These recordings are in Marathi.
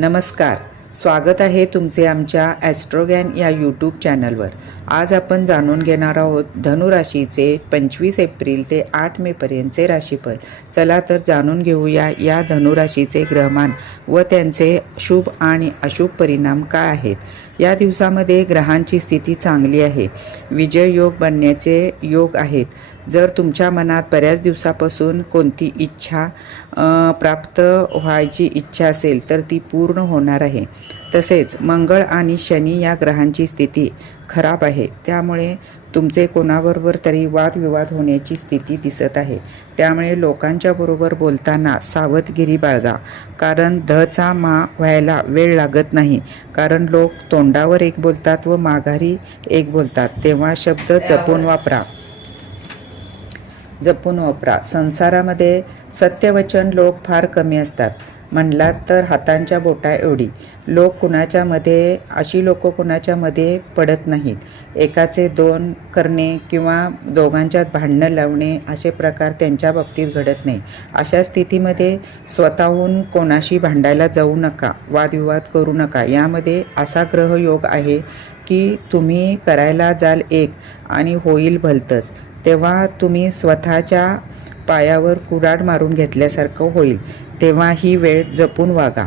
नमस्कार, स्वागत आहे तुमचे आमच्या ॲस्ट्रोगॅन या यूट्यूब चॅनलवर। आज आपण जाणून घेणार आहोत धनुराशीचे 25 एप्रिल ते 8 मेपर्यंतचे राशीफळ। चला तर जाणून घेऊया या धनुराशीचे ग्रहमान व त्यांचे शुभ आणि अशुभ परिणाम काय आहेत। या दिवसामध्ये ग्रहांची स्थिती चांगली आहे, विजय योग बनण्याचे योग आहेत। जर तुमच्या मनात बऱ्याच दिवसापासून कोणती इच्छा प्राप्त व्हायची इच्छा असेल तर ती पूर्ण होणार आहे। तसेच मंगळ आणि शनी या ग्रहांची स्थिती खराब आहे, त्यामुळे तुमचे कोणाबरोबर तरी वादविवाद होण्याची स्थिती दिसत आहे। त्यामुळे लोकांच्या बरोबर बोलताना सावधगिरी बाळगा, कारण धचा मा व्हायला वेळ लागत नाही। कारण लोक तोंडावर एक बोलतात व माघारी एक बोलतात, तेव्हा शब्द जपून वापरा। संसारामध्ये सत्यवचन लोक फार कमी असतात, म्हणलात तर हातांच्या बोटा एवढी। अशी लोक कुणाच्या मध्ये पडत नाहीत। एकाचे दोन करणे किंवा दोघांच्यात भांडणं लावणे असे प्रकार त्यांच्या बाबतीत घडत नाही। अशा स्थितीमध्ये स्वतःहून कोणाशी भांडायला जाऊ नका, वादविवाद करू नका। यामध्ये असा ग्रहयोग आहे की तुम्ही करायला जाल एक आणि होईल भलतंच, तेव्हा तुम्ही स्वतःच्या पायावर कुऱ्हाड मारून घेतल्यासारखं होईल। तेव्हा ही वेळ जपून वागा।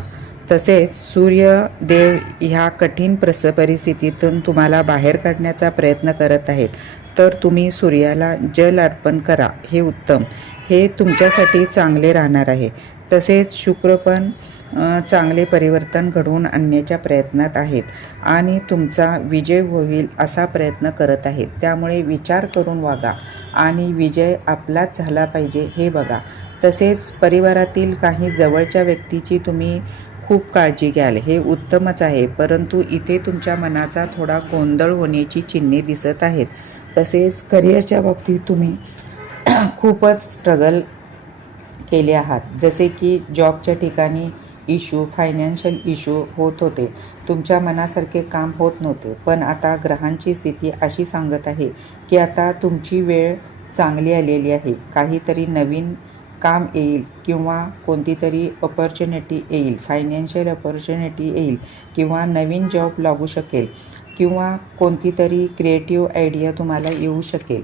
तसेच सूर्यदेव ह्या कठीण परिस्थितीतून तुम्हाला बाहेर काढण्याचा प्रयत्न करत आहेत, तर तुम्ही सूर्याला जल अर्पण करा, हे उत्तम। हे तुमच्यासाठी चांगले राहणार आहे। तसेच शुक्र पण चांगले परिवर्तन घडवून आणण्याच्या प्रयत्नात आहेत आणि तुमचा विजय होईल असा प्रयत्न करत आहेत। त्यामुळे विचार करून वागा आणि विजय आपलाच झाला पाहिजे हे बघा। तसेच परिवारातील काही जवळच्या व्यक्तीची तुम्ही खूप काळजी घ्याल, हे उत्तमच आहे। परंतु इथे तुमच्या मनाचा थोडा गोंधळ होण्याची चिन्हे दिसत आहेत। तसेच करिअरच्या बाबतीत तुम्ही खूपच स्ट्रगल केले आहात, जसे की जॉबच्या ठिकाणी इश्यू, फायनान्शियल इश्यू होत होते, तुमच्या मनासारखे काम होत नव्हते। पण आता ग्रहांची स्थिती अशी सांगत आहे की आता तुमची वेळ चांगली आलेली आहे। काहीतरी नवीन काम येईल किंवा कोणती तरी अपॉर्च्युनिटी येईल, फायनान्शियल अपॉर्च्युनिटी येईल किंवा नवीन जॉब लागू शकेल किंवा कोणती तरी क्रिएटिव्ह आयडिया तुम्हाला येऊ शकेल।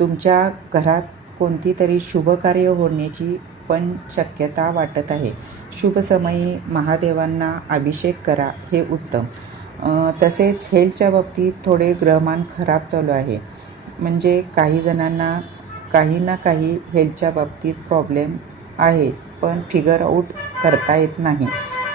तुमच्या घरात कोणती तरी शुभकार्य होण्याची पण शक्यता वाटत आहे। शुभ समयी महादेवांना अभिषेक करा, हे उत्तम। तसेच हेल्थच्या बाबतीत थोडे ग्रहमान खराब चालू आहे, म्हणजे काही जणांना काही ना काही हेल्थच्या बाबतीत प्रॉब्लेम आहे, पण फिगर आऊट करता येत नाही।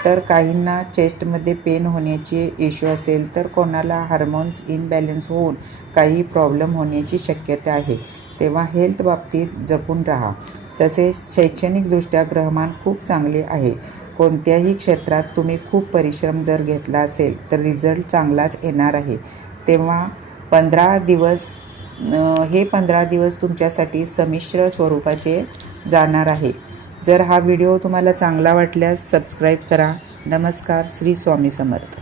तर काहींना चेस्टमध्ये पेन होण्याची इश्यू असेल, तर कोणाला हार्मोन्स इनबॅलन्स होऊन काही प्रॉब्लेम होण्याची शक्यता आहे, तेव्हा हेल्थ बाबतीत जपून राहा। तसेच शैक्षणिकदृष्ट्या ग्रहमान खूप चांगले आहे। कोणत्याही क्षेत्रात तुम्ही खूप परिश्रम जर घेतला असेल तर रिझल्ट चांगलाच येणार आहे। तेव्हा 15 दिवस तुमच्यासाठी संमिश्र स्वरूपाचे जाणार आहे। जर हा व्हिडिओ तुम्हाला चांगला वाटल्यास सबस्क्राईब करा। नमस्कार, श्री स्वामी समर्थ।